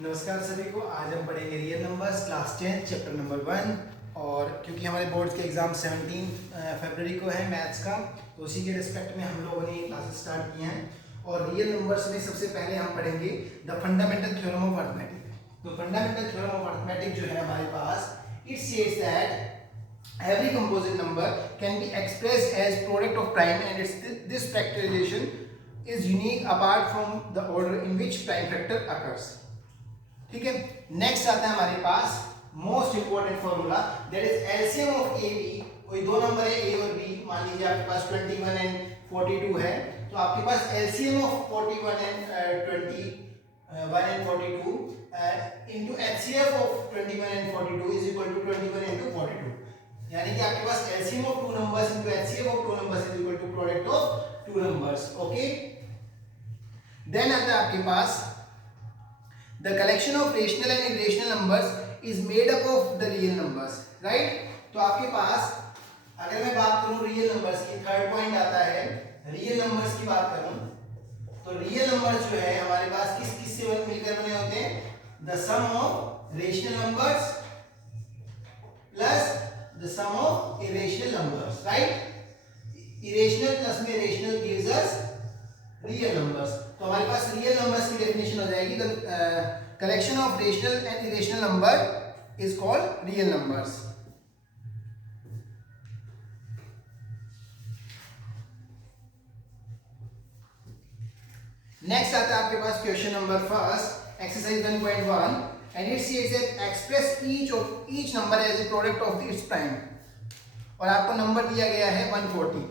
नमस्कार सभी को। आज हम पढ़ेंगे real numbers class 10 chapter number 1। और क्योंकि हमारे बोर्ड्स के एग्ज़ाम 17 फरवरी को है मैथ्स का, तो उसी के रिस्पेक्ट में हम लोगों ने ये क्लासेस स्टार्ट किए हैं। और रियल नंबर्स में सबसे पहले हम पढ़ेंगे the fundamental theorem of arithmetic. तो फंडामेंटल थ्योरम ऑफ अर्थमेटिक जो है हमारे पास, it says that every composite number can be expressed as product of prime and this factorization is unique apart from the order in which prime factor occurs. ठीक है, next आता है हमारे पास most important formula, that is LCM of a b. कोई दो number है ए और बी, मान लीजिए आपके पास 21 एंड 42 है, तो आपके पास LCM of 41 and 21 and 42 into HCF of 21 and 42 is equal to 21 into 42। यानी कि आपके पास LCM of two numbers into HCF of two numbers is equal to product of two numbers. Okay, then आता है आपके पास the collection of rational and irrational numbers is made up of the real numbers, right? तो आपके पास अगर मैं बात करूं real numbers की, थर्ड पॉइंट आता है रियल नंबर्स की बात करूं, तो रियल नंबर्स जो है हमारे पास किस किस से मिलकर बने होते हैं? the sum of rational numbers plus the sum of irrational numbers, right? irrational plus में rational gives us real numbers. तो हमारे पास रियल नंबर्स की डेफिनेशन हो जाएगी, the collection of rational and irrational number is called real numbers. Next आता है आपके पास question number first, exercise 1.1, and it says that express each number as a product of its prime. और आपको number दिया गया है 140।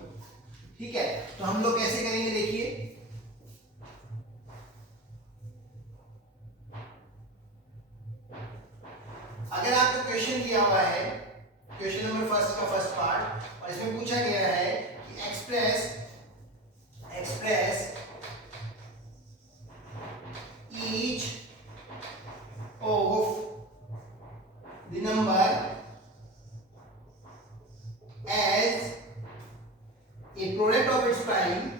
ठीक है, तो हम लोग कैसे करेंगे, देखिए अगर आपको क्वेश्चन दिया हुआ है, क्वेश्चन नंबर फर्स्ट का फर्स्ट पार्ट, और इसमें पूछा गया है कि express each of the number as a product of its prime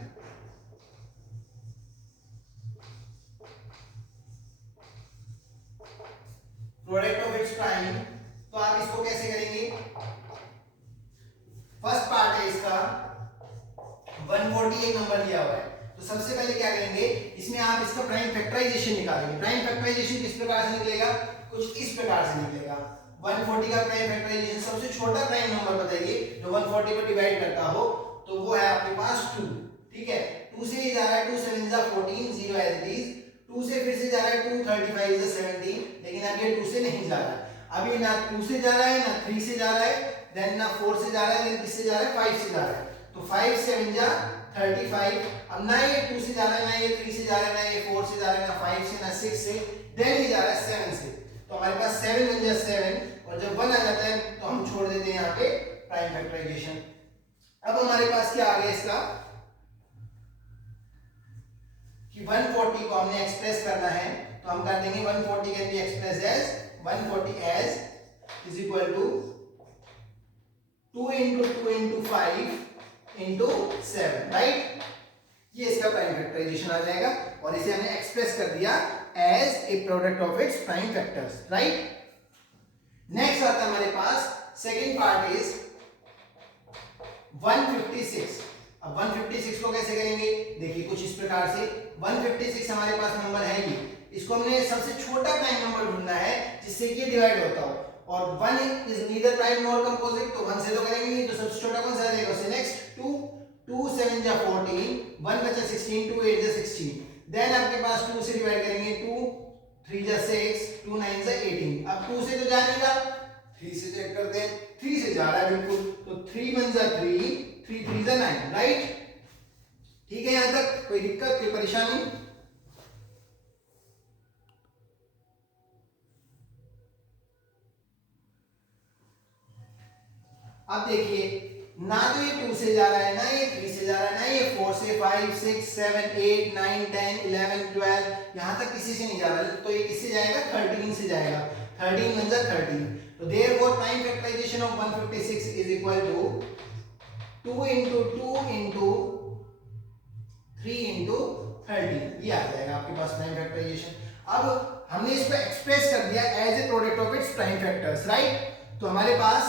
तो आप इसको कैसे करेंगे? फर्स्ट पार्ट है इसका 140, एक नंबर दिया हुआ है, तो सबसे पहले क्या करेंगे, इसमें आप इसका प्राइम फैक्टराइजेशन निकालेंगे। प्राइम फैक्टराइजेशन किस प्रकार से निकलेगा? कुछ इस प्रकार से निकलेगा। 140 का प्राइम फैक्टराइजेशन, सबसे छोटा प्राइम नंबर बताइए जो 140 को डिवाइड करता हो, तो वो है आपके पास 2। ठीक है, 2 से जा रहा है, 2 7 जा 14, 0 एज इट इज। 2 से फिर से जा रहा है 2 35 इज 17, लेकिन अब ये 2 से नहीं जा रहा है। अभी ना 2 से जा रहा है, ना 3 से जा रहा है, देन ना 4 से जा रहा है, देन किससे जा रहा है? 5 से जा रहा है। तो 5 7 जा 35। अब ना ये 2 से जा रहा है, ना ये 3 से जा रहा है, ना ये 4 से जा रहा है, ना 5 से, ना 6 से, देन ये जा रहा है 7 से। तो हमारे पास 7 बन जाए 7, और जब 1 आ जाता है तो हम छोड़ देते हैं यहाँ पे प्राइम फैक्टराइजेशन। अब हमारे पास क्या आ गया इसका कि 140 को हमने एक्सप्रेस करना है, तो हम कर देंगे 140 can be express as 140 as is equal to 2 into 2 into 5 into 7, right? ये इसका प्राइम फैक्टराइजेशन आ जाएगा, और इसे हमने एक्सप्रेस कर दिया as a product of its prime factors, right? Next आता है हमारे पास सेकंड पार्ट इज 156। अब 156 को कैसे करेंगे, देखिए कुछ इस प्रकार से। 156 हमारे पास नंबर है ये, इसको हमने सबसे छोटा प्राइम नंबर ढूंढना है जिससे कि डिवाइड होता हो, और 1 is neither prime nor composite, तो 1 से तो करेंगे नहीं, तो सबसे छोटा कौन सा आ जाएगा? उससे नेक्स्ट 2 2 7 जा 14, 1 बचा 16, 2 8 जा 16, देन आपके पास 2 से डिवाइड करेंगे, 2 3 जा 6, 2 9 जा 18। अब 2 से तो जा नहीं रहा, 3 से चेक करते हैं, 3 से जा रहा है बिल्कुल, तो 3 1 जा 3, 3 3 जा 9, राइट? ठीक है, यहां तक कोई दिक्कत, कोई परेशानी? अब देखिए, ना तो ये 2 से जा रहा है, ना ये 3 से जा रहा है, ना ये 4 से, 5 6 7 8 9 10 11 12, यहां तक किसी से नहीं जा रहा, तो ये किससे जाएगा? 13 से जाएगा। 13 1 जा 13, तो therefore prime factorisation of 156 is equal to 2 into 2 into 3 into 13, ये आ जाएगा आपके पास प्राइम फैक्टराइजेशन। अब हमने इसको एक्सप्रेस कर दिया as a product of its prime factors, right. तो हमारे पास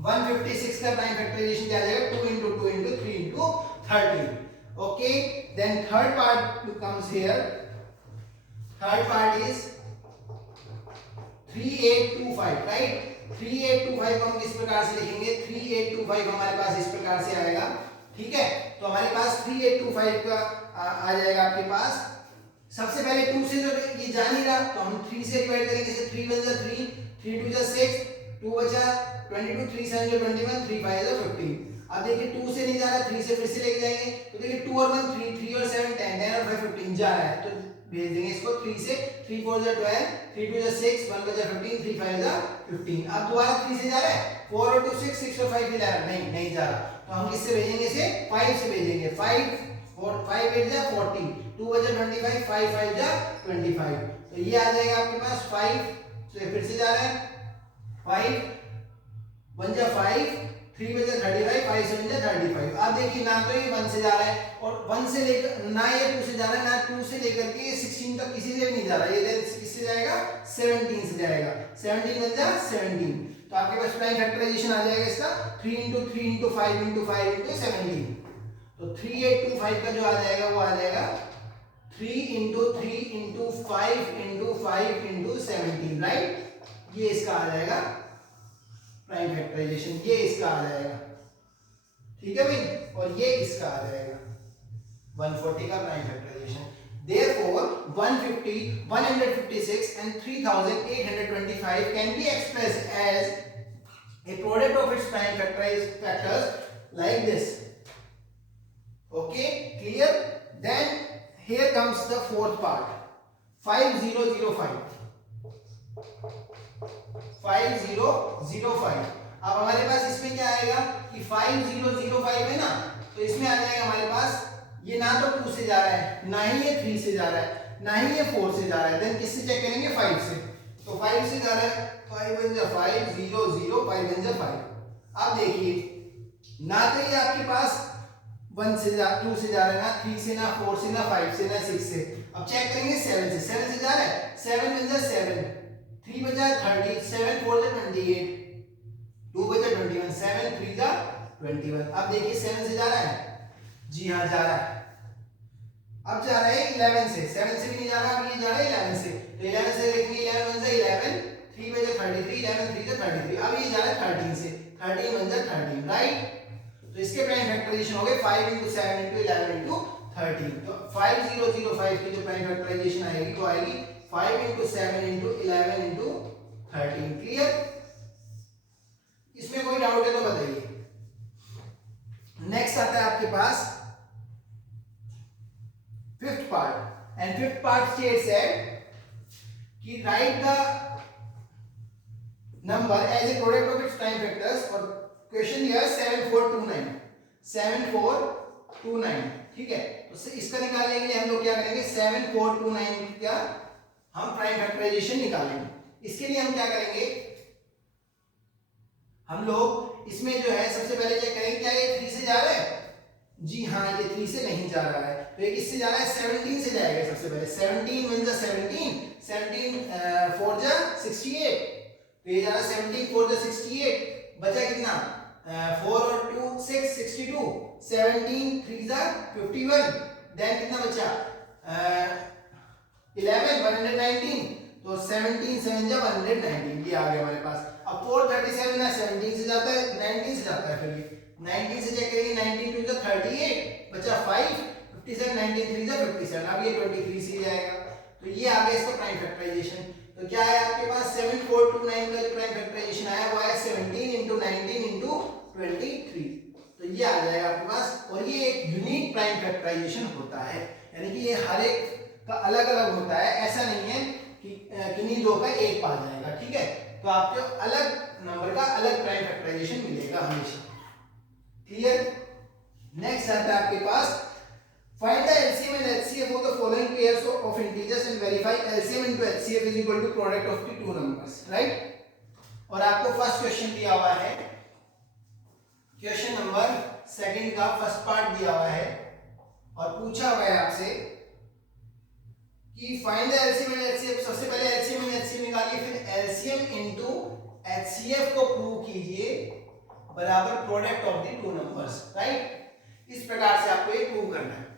156 का प्राइम फैक्टराइजेशन क्या आ जाएगा, 2 into 2 into 3 into 13. Okay, then third part comes here. Third part is 3825, right? 3825 को हम किस प्रकार से लिखेंगे, 3825 हमारे पास इस प्रकार से आएगा, ठीक है। तो हमारे पास 3825 का आ जाएगा आपके पास। सबसे पहले 2 से तो ये जा नहीं रहा, तो हम 3 से डिवाइड करेंगे, जैसे 3 1 3, 3 2 6, 2 बचा 22, 3 7 21, 3 5 15। अब देखिए 2 से नहीं जा रहा, 3 से फिर से लेके जाएंगे, तो देखिए 2 और 1 3, 3 और 7 10, 10 और 5 15 जा रहा है, तो भेज देंगे इसको 3 से, 3 4 12, 3 2 6, 1 बचा 15, 3 5 15। अब दोबारा 3 से जा रहा है, 4 और 2 6, 6 और 5 11, नहीं जा रहा, तो हम किससे भेजेंगे, इसे 5 से भेजेंगे, 5 4 5 8 जा 40, 2 बचा 25, 5 5 जा 25, तो ये आ जाएगा आपके पास 5 से फिर से जा रहा है, 5 1 जा 5, 3 बचा 35, 5 7 जा 35। अब देखिए ना तो ये 1 से जा रहा है, और 1 से लेकर ना ये 2 से जा रहा है, ना 2 से लेकर के ये 16 तक किसी से भी नहीं जा रहा, ये किससे जाएगा, 17 से जाएगा, 17 1 जा 17। तो आपके पास प्राइम फैक्टराइजेशन आ जाएगा इसका 3 into 3 into 5 into 5 into 17। तो 3825 का जो आ जाएगा वो आ जाएगा 3 into 3 into 5 into 5 into 17, right. ये इसका आ जाएगा प्राइम फैक्टराइजेशन, ये इसका आ जाएगा, ठीक है भाई, और ये इसका आ जाएगा 140 का prime factorisation. Therefore 150, 156 and 3825 can be expressed as a product of its prime factors like this. Okay, clear? Then here comes the fourth part, 5005. 5005। अब हमारे पास इसमें क्या आएगा कि 5005 है ना, तो इसमें आ जाएगा हमारे पास, ये ना तो 2 से जा रहा है, ना ही ये 3 से जा रहा है, ना ही ये 4 से जा रहा है, देन किससे चेक करेंगे, 5 से। तो 5 से जा रहा है, 5 1 जा 5 0 0, 5 1 जा 5। अब देखिए ना तो ये आपके पास 1 से 2 से जा रहा है, ना 3 से, ना 4 से, ना 5 से, ना 6 से। अब चेक करेंगे 7 से, 7 से जा रहा है, 7 1 जा 7, 3 बचा 30, 7 4 जा 28, 2 बचा 21, 7 3 जा 21। अब देखिए 7 से जा रहा है, जी हाँ जा रहा है। अब जा रहा है 11 से, 7 से भी नहीं जा रहा, अब ये जा रहा है 11 से, तो 11 से देखेंगे 11 1 जा 11, 3 बचा 33, 11 3 जा 33। अब ये जा रहा है 13 से, 13 1 जा 13, राइट। तो इसके प्राइम फैक्टराइजेशन हो गए 5 into 7 into 11 into 13। तो 5005 की जो प्राइम फैक्टराइजेशन आएगी वो आएगी 5 into 7 into 11 into 13। क्लियर? इसमें कोई डाउट है तो बताइए। नेक्स्ट आता है आपके पास fifth part, and fifth part states कि write the number as a product of its prime factors, और क्वेश्चन दिया है 7429, 7429, ठीक है। तो इसका निकालने के लिए हम लोग क्या करेंगे, 7429 का हम प्राइम फैक्टराइजेशन निकालेंगे। इसके लिए हम क्या करेंगे, हम लोग इसमें जो है सबसे पहले चेक करेंगे क्या ये 3 से जा रहा है, जी हाँ ये 3 से नहीं जा रहा है, तो ये किससे जा रहा है, 17 से जाएगा। सबसे पहले 17 1 जा 17, 17 4 जा 68, तो ये जा रहा है 17 4 जा 68, बचा कितना 4 और 2 6 62, 17 3 जा 51, देन कितना बचा 11 119, तो 17 7 जा 119, ये आ गया हमारे पास। अब 437 ना 17 से जाता है 19 से जाता है, फिर ये 19 से चेक करेंगे, 19 2 जा 38, बचा 5, 57 19 3 जा 57, अब ये 23 से जाएगा। तो ये आ गया इसका प्राइम फैक्टराइजेशन। तो क्या है आपके पास 7429 का जो प्राइम फैक्टराइजेशन आया वो आया 17 into 19 into 23, तो ये आ जाएगा आपके पास। और ये एक यूनिक प्राइम फैक्टराइजेशन होता है, यानी कि ये हर एक का अलग अलग होता है, ऐसा नहीं है कि किन्हीं दो का एक पा जाएगा, ठीक है। तो आपको अलग नंबर का अलग प्राइम फैक्टराइजेशन मिलेगा हमेशा, क्लियर। नेक्स्ट आता है आपके पास find the LCM and HCF of the following pairs of integers and verify LCM into HCF is equal to product of the two numbers, right। और आपको फर्स्ट क्वेश्चन दिया हुआ है, क्वेश्चन नंबर सेकंड का first part दिया हुआ है, और पूछा हुआ है आपसे कि find the LCM and HCF. सबसे पहले एलसीएम एंड एचसीएफ निकालिए, फिर एलसीएम इनटू एचसीएफ को प्रूव कीजिए बराबर product of the two numbers, right. इस प्रकार से आपको ये प्रूव करना है।